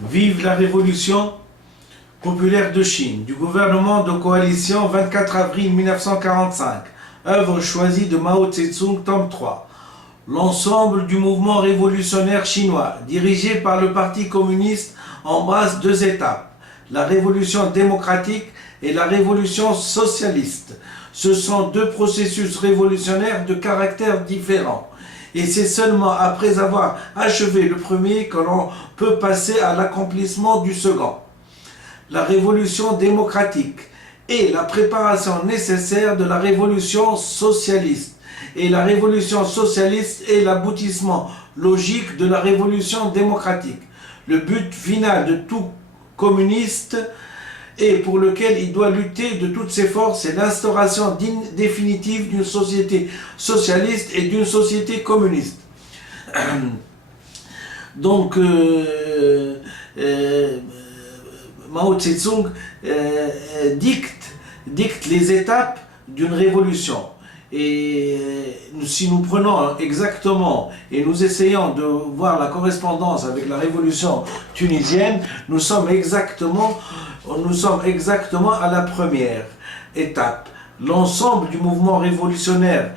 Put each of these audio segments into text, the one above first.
Vive la révolution populaire de Chine, du gouvernement de coalition 24 avril 1945, œuvre choisie de Mao Tse-tung, tome 3. L'ensemble du mouvement révolutionnaire chinois, dirigé par le Parti communiste, embrasse deux étapes, la révolution démocratique et la révolution socialiste. Ce sont deux processus révolutionnaires de caractère différent. Et c'est seulement après avoir achevé le premier que l'on peut passer à l'accomplissement du second. La révolution démocratique est la préparation nécessaire de la révolution socialiste. Et la révolution socialiste est l'aboutissement logique de la révolution démocratique. Le but final de tout communiste et pour lequel il doit lutter de toutes ses forces, c'est l'instauration définitive d'une société socialiste et d'une société communiste. Donc, Mao Tse-tung dicte les étapes d'une révolution. Et si nous prenons exactement et nous essayons de voir la correspondance avec la révolution tunisienne, nous sommes exactement à la première étape. L'ensemble du mouvement révolutionnaire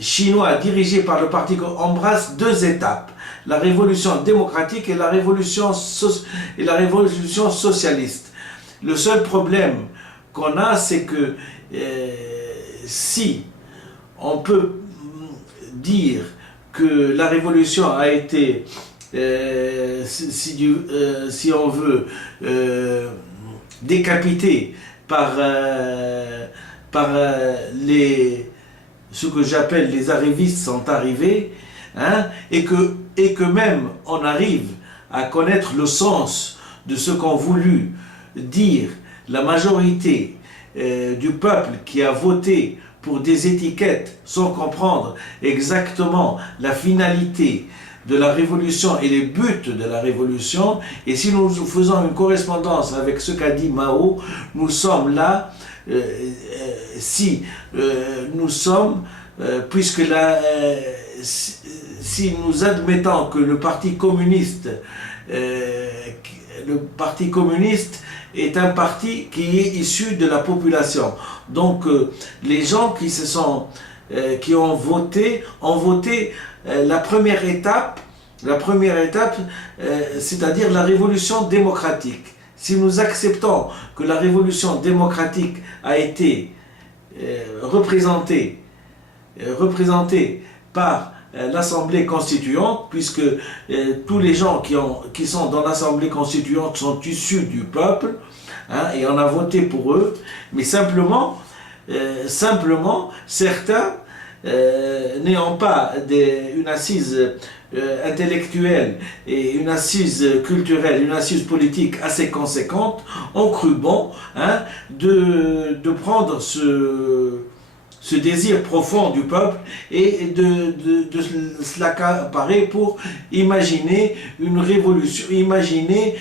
chinois dirigé par le parti embrasse deux étapes, la révolution démocratique et la révolution socialiste. Le seul problème qu'on a, c'est que si on peut dire que la révolution a été, si on veut, décapitée par ce que j'appelle les arrivistes sont arrivés, hein, et que même on arrive à connaître le sens de ce qu'ont voulu dire la majorité du peuple qui a voté pour des étiquettes sans comprendre exactement la finalité de la révolution et les buts de la révolution. Et si nous faisons une correspondance avec ce qu'a dit Mao, nous sommes là, puisque là, si nous admettons que le Parti communiste est un parti qui est issu de la population. Donc les gens qui ont voté la première étape, c'est-à-dire la révolution démocratique. Si nous acceptons que la révolution démocratique a été représentée par l'Assemblée constituante, puisque tous les gens qui sont dans l'Assemblée constituante sont issus du peuple, hein, et on a voté pour eux, mais simplement certains n'ayant pas une assise intellectuelle et une assise culturelle, une assise politique assez conséquente, ont cru bon, hein, de prendre ce désir profond du peuple et de se l'accaparer pour imaginer une révolution, imaginer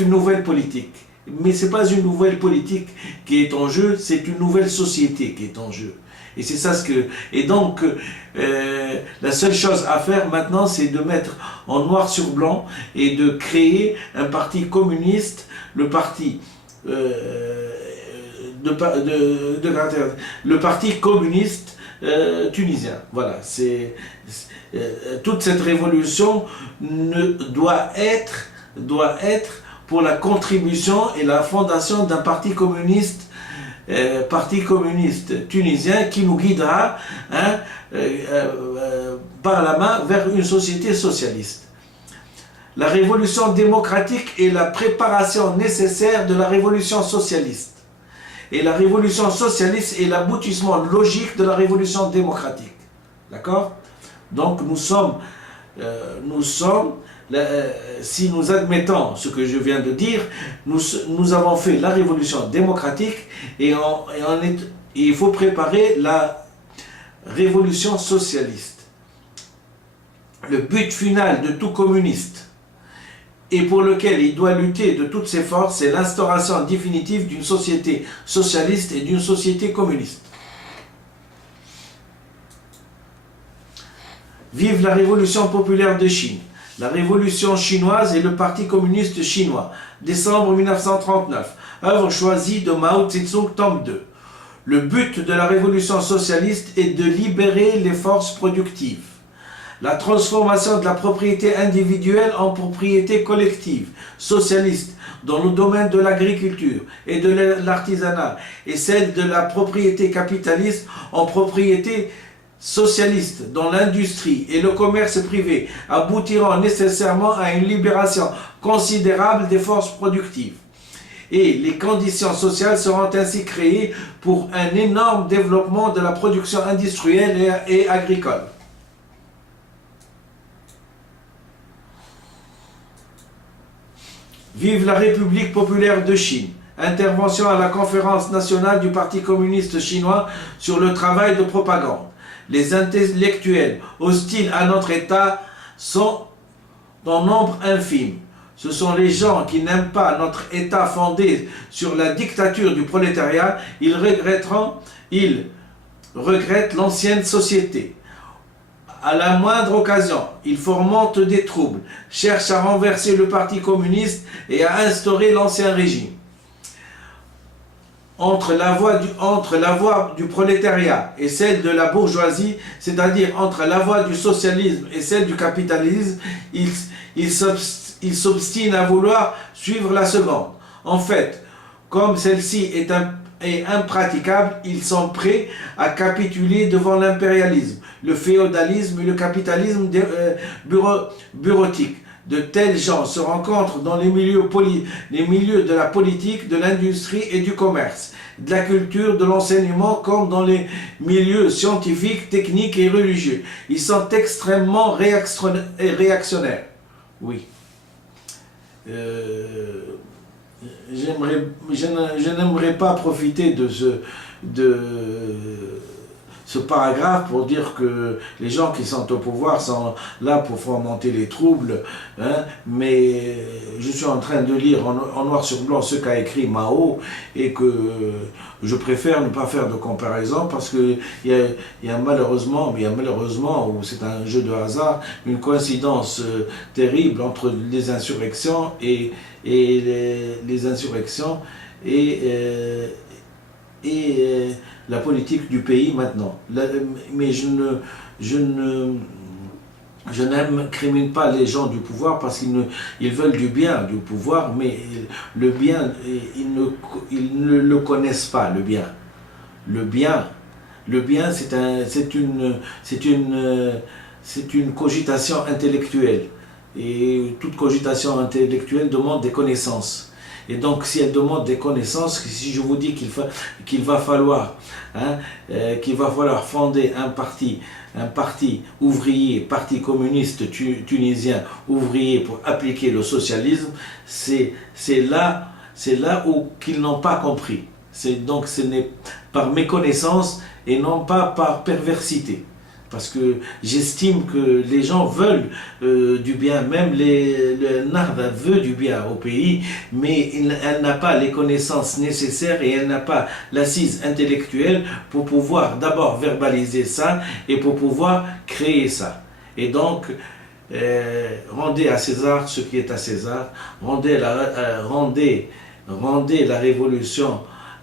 une nouvelle politique. Mais ce n'est pas une nouvelle politique qui est en jeu, c'est une nouvelle société qui est en jeu. Et c'est ça Et donc, la seule chose à faire maintenant, c'est de mettre en noir sur blanc et de créer un parti communiste, le parti le parti communiste tunisien. Voilà, toute cette révolution doit être pour la contribution et la fondation d'un parti communiste tunisien qui nous guidera, hein, par la main vers une société socialiste. La révolution démocratique est la préparation nécessaire de la révolution socialiste. Et la révolution socialiste est l'aboutissement logique de la révolution démocratique. D'accord? Donc si nous admettons ce que je viens de dire, nous avons fait la révolution démocratique et il faut préparer la révolution socialiste. Le but final de tout communiste et pour lequel il doit lutter de toutes ses forces, c'est l'instauration définitive d'une société socialiste et d'une société communiste. Vive la révolution populaire de Chine. La Révolution chinoise et le Parti communiste chinois, décembre 1939, œuvre choisie de Mao Tse-tung, tome 2. Le but de la révolution socialiste est de libérer les forces productives. La transformation de la propriété individuelle en propriété collective, socialiste, dans le domaine de l'agriculture et de l'artisanat, et celle de la propriété capitaliste en propriété socialiste dans l'industrie et le commerce privé, aboutiront nécessairement à une libération considérable des forces productives. Et les conditions sociales seront ainsi créées pour un énorme développement de la production industrielle et agricole. Vive la République populaire de Chine. Intervention à la conférence nationale du Parti communiste chinois sur le travail de propagande. Les intellectuels hostiles à notre État sont en nombre infime. Ce sont les gens qui n'aiment pas notre État fondé sur la dictature du prolétariat. Ils regrettent l'ancienne société. À la moindre occasion, ils fomentent des troubles, cherchent à renverser le Parti communiste et à instaurer l'ancien régime. Entre la voie du prolétariat et celle de la bourgeoisie, c'est-à-dire entre la voie du socialisme et celle du capitalisme, ils s'obstinent à vouloir suivre la seconde. En fait, comme celle-ci est impraticable, ils sont prêts à capituler devant l'impérialisme, le féodalisme et le capitalisme bureautique. De tels gens se rencontrent dans les milieux de la politique, de l'industrie et du commerce, de la culture, de l'enseignement, comme dans les milieux scientifiques, techniques et religieux. Ils sont extrêmement réactionnaires. Oui. Je n'aimerais pas profiter de ce paragraphe pour dire que les gens qui sont au pouvoir sont là pour fomenter les troubles, hein, mais je suis en train de lire en noir sur blanc ce qu'a écrit Mao et que je préfère ne pas faire de comparaison parce qu'il y a malheureusement, ou c'est un jeu de hasard, une coïncidence terrible entre les insurrections et les insurrections et la politique du pays maintenant. Mais je n'incrimine pas les gens du pouvoir parce qu'ils veulent du bien du pouvoir, mais le bien, ils ne le connaissent pas, le bien. Le bien, c'est une cogitation intellectuelle. Et toute cogitation intellectuelle demande des connaissances. Et donc, si elle demande des connaissances, si je vous dis qu'il va falloir fonder un parti ouvrier, parti communiste tunisien ouvrier pour appliquer le socialisme, c'est là où qu'ils n'ont pas compris. Donc, ce n'est par méconnaissance et non pas par perversité. Parce que j'estime que les gens veulent du bien, même le Narda veut du bien au pays, mais elle n'a pas les connaissances nécessaires et elle n'a pas l'assise intellectuelle pour pouvoir d'abord verbaliser ça et pour pouvoir créer ça. Et donc, rendez à César ce qui est à César, rendez la révolution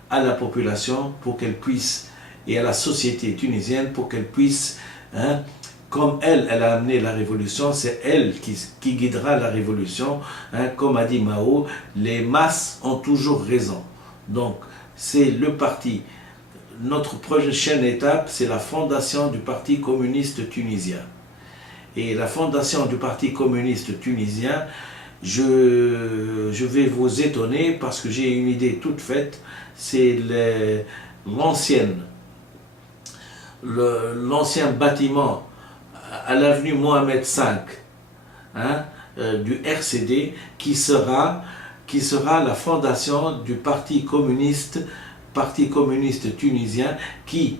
à la population pour qu'elle puisse, et à la société tunisienne pour qu'elle puisse, hein, comme elle a amené la révolution, c'est elle qui guidera la révolution. Hein, comme a dit Mao, les masses ont toujours raison. Donc, c'est le parti. Notre prochaine étape, c'est la fondation du Parti communiste tunisien. Et la fondation du Parti communiste tunisien, je vais vous étonner parce que j'ai une idée toute faite. C'est l'ancien bâtiment à l'avenue Mohamed V, hein, du RCD, qui sera la fondation du Parti communiste tunisien qui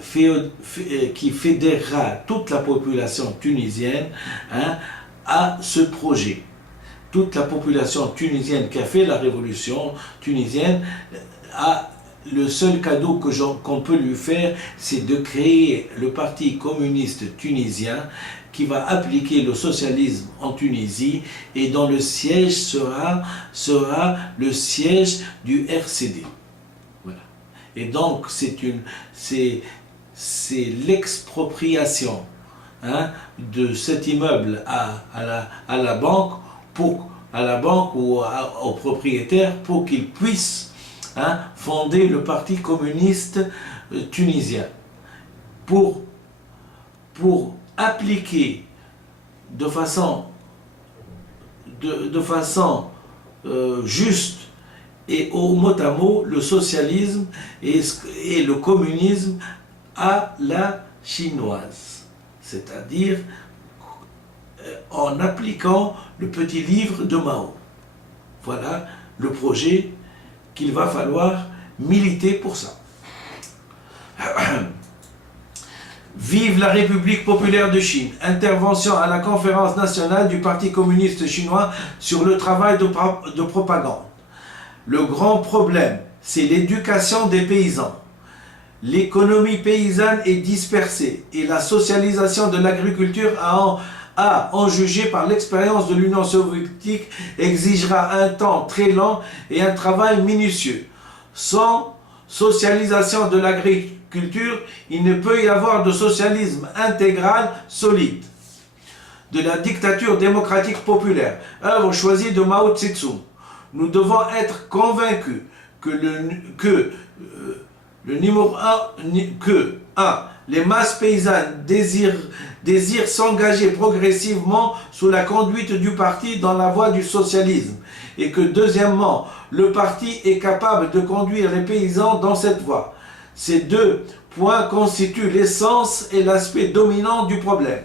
fédérera toute la population tunisienne, hein, à ce projet. Toute la population tunisienne qui a fait la révolution tunisienne a le seul cadeau qu'on peut lui faire, c'est de créer le Parti communiste tunisien qui va appliquer le socialisme en Tunisie et dont le siège sera le siège du RCD. Voilà. Et donc c'est l'expropriation de cet immeuble à la banque ou au propriétaire pour qu'il puisse fonder le Parti communiste tunisien. Pour appliquer de façon juste et au mot à mot le socialisme et le communisme à la chinoise, c'est-à-dire en appliquant le petit livre de Mao. Voilà le projet qu'il va falloir militer pour ça. Vive la République populaire de Chine. Intervention à la conférence nationale du Parti communiste chinois sur le travail de propagande. Le grand problème, c'est l'éducation des paysans. L'économie paysanne est dispersée et la socialisation de l'agriculture à en juger par l'expérience de l'Union soviétique, exigera un temps très lent et un travail minutieux. Sans socialisation de l'agriculture, il ne peut y avoir de socialisme intégral solide. De la dictature démocratique populaire, œuvre choisie de Mao Tse-tung, nous devons être convaincus que les masses paysannes désirent s'engager progressivement sous la conduite du parti dans la voie du socialisme et que deuxièmement, le parti est capable de conduire les paysans dans cette voie. Ces deux points constituent l'essence et l'aspect dominant du problème.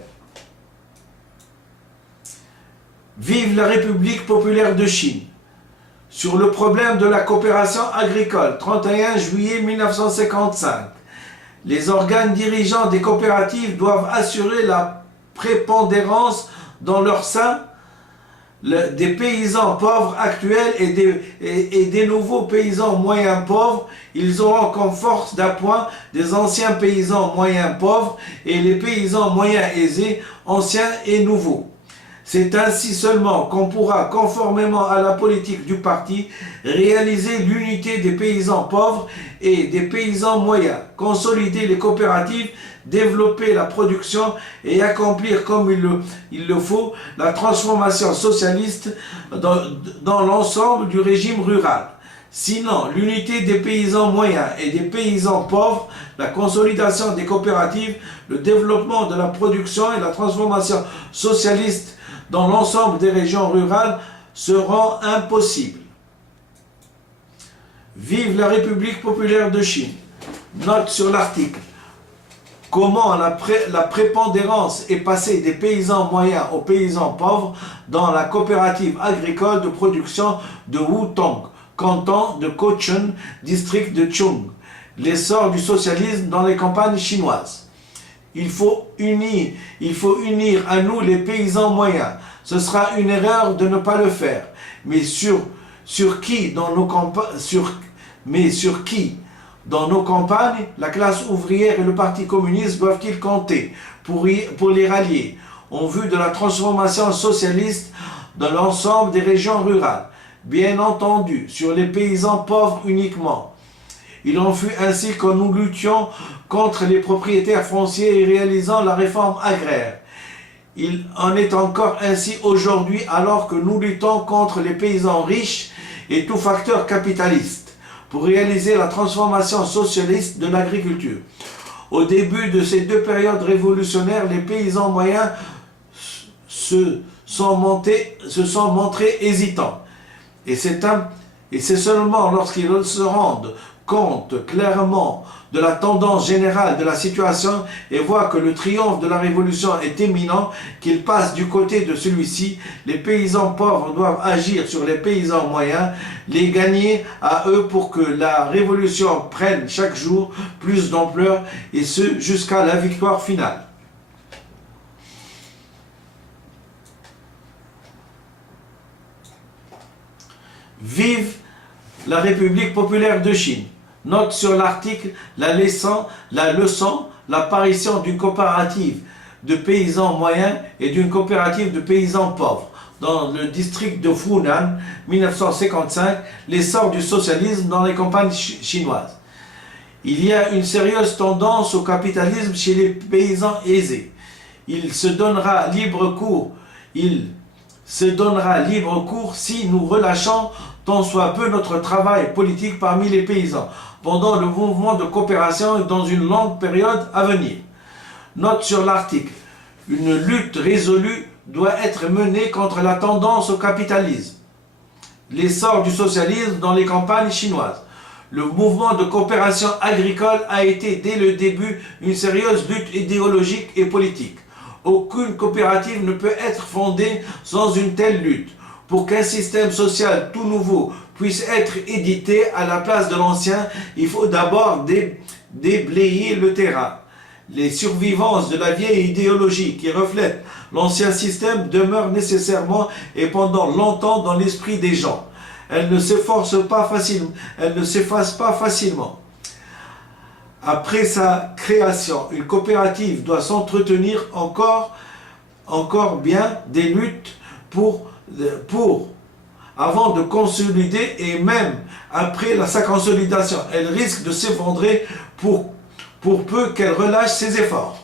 Vive la République populaire de Chine. Sur le problème de la coopération agricole, 31 juillet 1955. Les organes dirigeants des coopératives doivent assurer la prépondérance dans leur sein des paysans pauvres actuels et des nouveaux paysans moyens pauvres. Ils auront comme force d'appoint des anciens paysans moyens pauvres et les paysans moyens aisés, anciens et nouveaux. C'est ainsi seulement qu'on pourra, conformément à la politique du parti, réaliser l'unité des paysans pauvres et des paysans moyens, consolider les coopératives, développer la production et accomplir comme il le faut la transformation socialiste dans l'ensemble du régime rural. Sinon, l'unité des paysans moyens et des paysans pauvres, la consolidation des coopératives, le développement de la production et la transformation socialiste dans l'ensemble des régions rurales seront impossibles. Vive la République populaire de Chine. Note sur l'article. Comment la prépondérance est passée des paysans moyens aux paysans pauvres dans la coopérative agricole de production de Wutong, canton de Kochun, district de Chung. L'essor du socialisme dans les campagnes chinoises. Il faut unir à nous les paysans moyens. Ce sera une erreur de ne pas le faire. Mais sur qui dans nos campagnes, la classe ouvrière et le Parti communiste doivent-ils compter pour les rallier, en vue de la transformation socialiste dans l'ensemble des régions rurales? Bien entendu, sur les paysans pauvres uniquement. Il en fut ainsi que nous luttions contre les propriétaires fonciers et réalisant la réforme agraire. Il en est encore ainsi aujourd'hui alors que nous luttons contre les paysans riches et tout facteur capitaliste pour réaliser la transformation socialiste de l'agriculture. Au début de ces deux périodes révolutionnaires, les paysans moyens se sont montrés hésitants. Et c'est seulement lorsqu'ils se rendent compte clairement de la tendance générale de la situation et voit que le triomphe de la révolution est imminent, qu'ils passent du côté de celui-ci. Les paysans pauvres doivent agir sur les paysans moyens, les gagner à eux pour que la révolution prenne chaque jour plus d'ampleur et ce jusqu'à la victoire finale. Vive la République populaire de Chine. Note sur l'article la leçon, l'apparition d'une coopérative de paysans moyens et d'une coopérative de paysans pauvres. Dans le district de Funan, 1955, l'essor du socialisme dans les campagnes chinoises. Il y a une sérieuse tendance au capitalisme chez les paysans aisés. Il se donnera libre cours si nous relâchons tant soit peu notre travail politique parmi les paysans, pendant le mouvement de coopération et dans une longue période à venir. Note sur l'article. Une lutte résolue doit être menée contre la tendance au capitalisme. L'essor du socialisme dans les campagnes chinoises. Le mouvement de coopération agricole a été dès le début une sérieuse lutte idéologique et politique. Aucune coopérative ne peut être fondée sans une telle lutte. Pour qu'un système social tout nouveau puisse être édité à la place de l'ancien, il faut d'abord déblayer le terrain. Les survivances de la vieille idéologie qui reflète l'ancien système demeurent nécessairement et pendant longtemps dans l'esprit des gens. Elles ne s'effacent pas facilement. Après sa création, une coopérative doit s'entretenir encore bien des luttes avant de consolider, et même après sa consolidation, elle risque de s'effondrer pour peu qu'elle relâche ses efforts.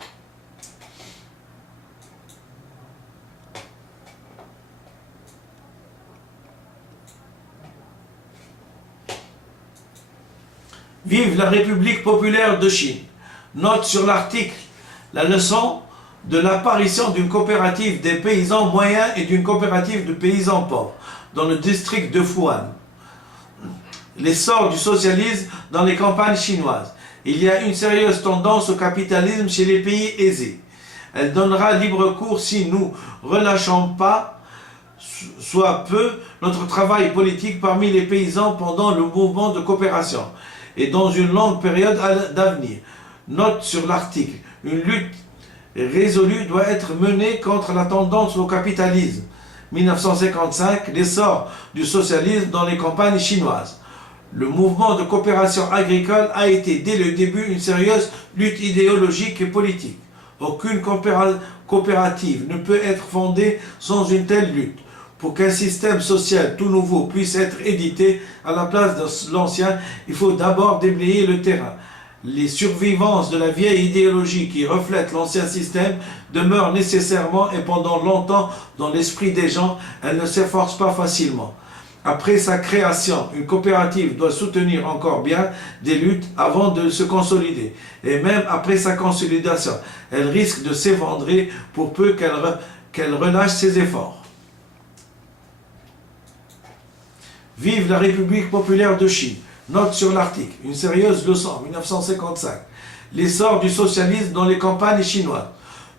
Vive la République populaire de Chine. Note sur l'article. La leçon de l'apparition d'une coopérative des paysans moyens et d'une coopérative de paysans pauvres dans le district de Funan. L'essor du socialisme dans les campagnes chinoises. Il y a une sérieuse tendance au capitalisme chez les pays aisés. Elle donnera libre cours si nous relâchons pas soit peu notre travail politique parmi les paysans pendant le mouvement de coopération et dans une longue période d'avenir. Note sur l'article. Une lutte résolue doit être menée contre la tendance au capitalisme. 1955, l'essor du socialisme dans les campagnes chinoises. Le mouvement de coopération agricole a été dès le début une sérieuse lutte idéologique et politique. Aucune coopérative ne peut être fondée sans une telle lutte. Pour qu'un système social tout nouveau puisse être édité à la place de l'ancien, il faut d'abord déblayer le terrain. Les survivances de la vieille idéologie qui reflète l'ancien système demeurent nécessairement et pendant longtemps dans l'esprit des gens. Elles ne s'efforcent pas facilement. Après sa création, une coopérative doit soutenir encore bien des luttes avant de se consolider. Et même après sa consolidation, elle risque de s'effondrer pour peu qu'elle relâche ses efforts. Vive la République populaire de Chine. Note sur l'article. Une sérieuse leçon, 1955. L'essor du socialisme dans les campagnes chinoises.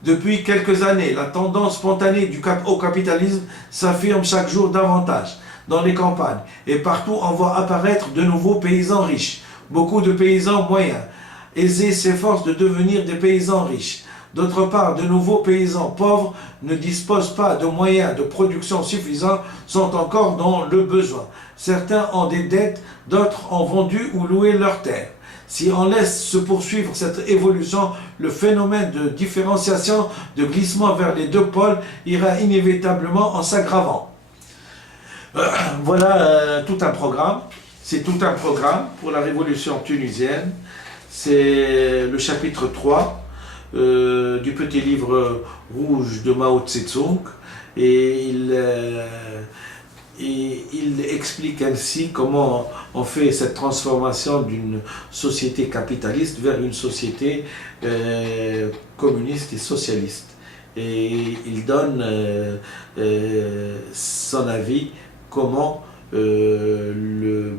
Depuis quelques années, la tendance spontanée au capitalisme s'affirme chaque jour davantage dans les campagnes. Et partout, on voit apparaître de nouveaux paysans riches. Beaucoup de paysans moyens, aisés s'efforcent de devenir des paysans riches. D'autre part, de nouveaux paysans pauvres ne disposent pas de moyens de production suffisants, sont encore dans le besoin. Certains ont des dettes, d'autres ont vendu ou loué leurs terres. Si on laisse se poursuivre cette évolution, le phénomène de différenciation, de glissement vers les deux pôles ira inévitablement en s'aggravant. Voilà tout un programme. C'est tout un programme pour la révolution tunisienne. C'est le chapitre 3 du petit livre rouge de Mao Tse-tung. Et il explique ainsi comment on fait cette transformation d'une société capitaliste vers une société communiste et socialiste. Et il donne son avis comment le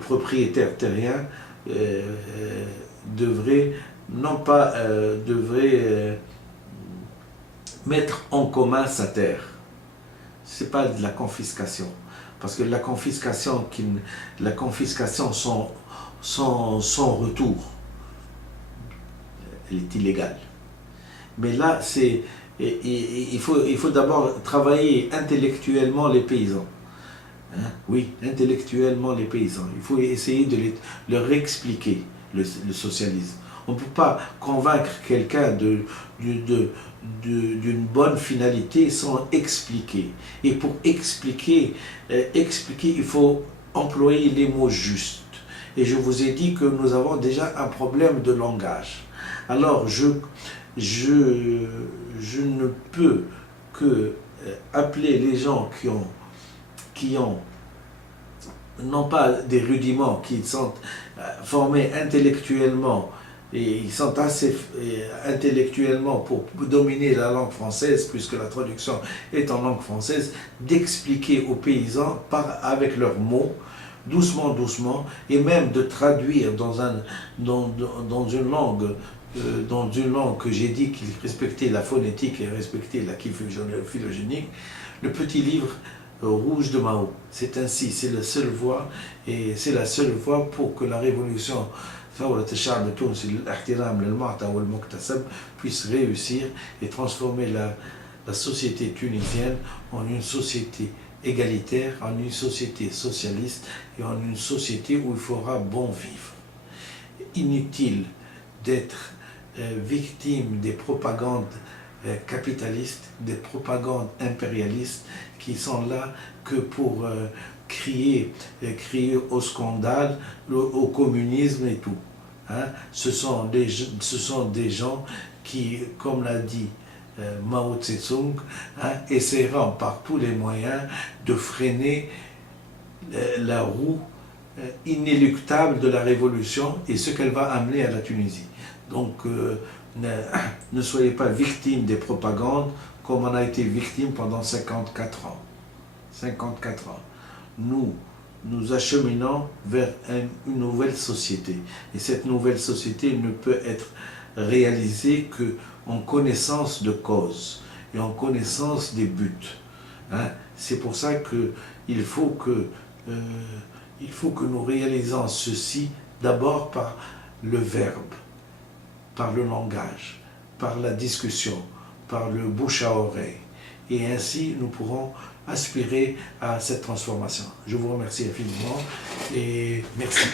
propriétaire terrien devrait mettre en commun sa terre. C'est pas de la confiscation, parce que la confiscation sans retour, elle est illégale. Mais là, il faut d'abord travailler intellectuellement les paysans. Hein? Oui, intellectuellement les paysans. Il faut essayer de leur expliquer le socialisme. On ne peut pas convaincre quelqu'un d'une bonne finalité sans expliquer. Et pour expliquer, il faut employer les mots justes. Et je vous ai dit que nous avons déjà un problème de langage. Alors, je ne peux que appeler les gens qui n'ont pas des rudiments, qui sont formés intellectuellement, et ils sont assez intellectuellement pour dominer la langue française, puisque la traduction est en langue française, d'expliquer aux paysans avec leurs mots, doucement, doucement, et même de traduire dans une langue que j'ai dit qu'il respectait la phonétique et respectait l'acquis phylogénique, le petit livre rouge de Mao. C'est ainsi, c'est la seule voie, et c'est la seule voie pour que la révolution puisse réussir et transformer la société tunisienne en une société égalitaire, en une société socialiste et en une société où il faudra bon vivre. Inutile d'être victime des propagandes capitalistes, des propagandes impérialistes qui sont là que pour crier au scandale, au communisme et tout. Hein? Ce sont des gens qui, comme l'a dit Mao Tse-tung, essaieront par tous les moyens de freiner la roue inéluctable de la révolution et ce qu'elle va amener à la Tunisie. Donc ne soyez pas victime des propagandes comme on a été victime pendant 54 ans. 54 ans. Nous acheminons vers une nouvelle société. Et cette nouvelle société ne peut être réalisée qu'en connaissance de cause et en connaissance des buts. Hein? C'est pour ça qu'il faut que nous réalisons ceci d'abord par le verbe, par le langage, par la discussion, par le bouche à oreille. Et ainsi, nous pourrons aspirer à cette transformation. Je vous remercie infiniment et merci.